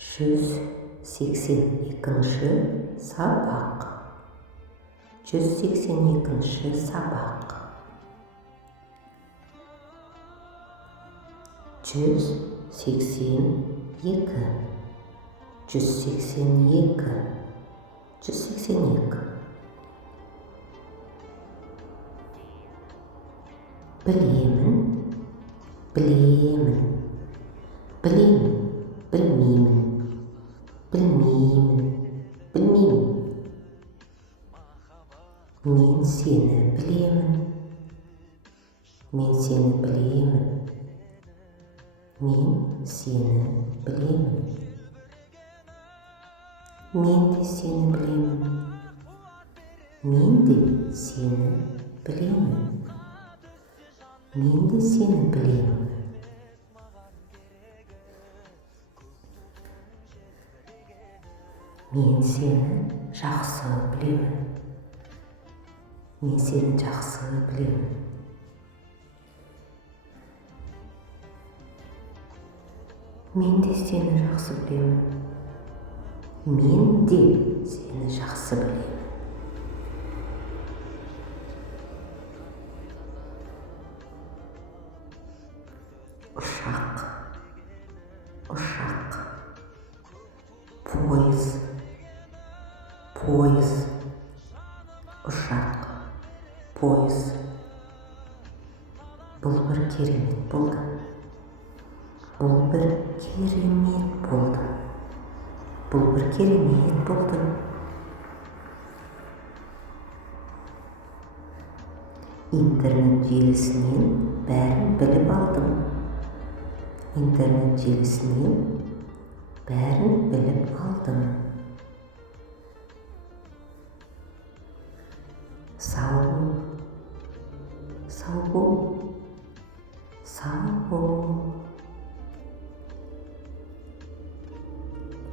182-ші сабақ. 182-ші сабақ. 182, 182, 182. Білемін, білемін, білемін, білмеймін, білмеймін, білмеймін. Мен сені білемін, мен сені білемін, мен сені білемін. Мен де сені білемін, мен де сені білемін, мен де сені білемін. Мен сені жақсы білемін, мен сені жақсы білемін. Мен де сені жақсы білемін, мен де сені жақсы білемін. Ұшақ, ұшақ. Пойыз, пойыз. Ұшақ, пойыз. Бұл бір керемет болды. Бұл бір керемет болды. Бұл бір керемет болды. Интернет желісінен бәрін біліп алдым. Интернет желісінен бәрін біліп алдым. Сау бол, сау бол, сау бол.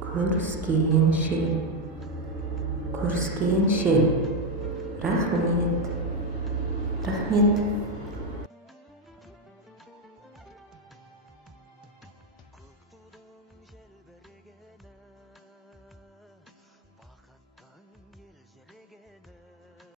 Көріскенше, көріскенше. Рахмет, рахмет.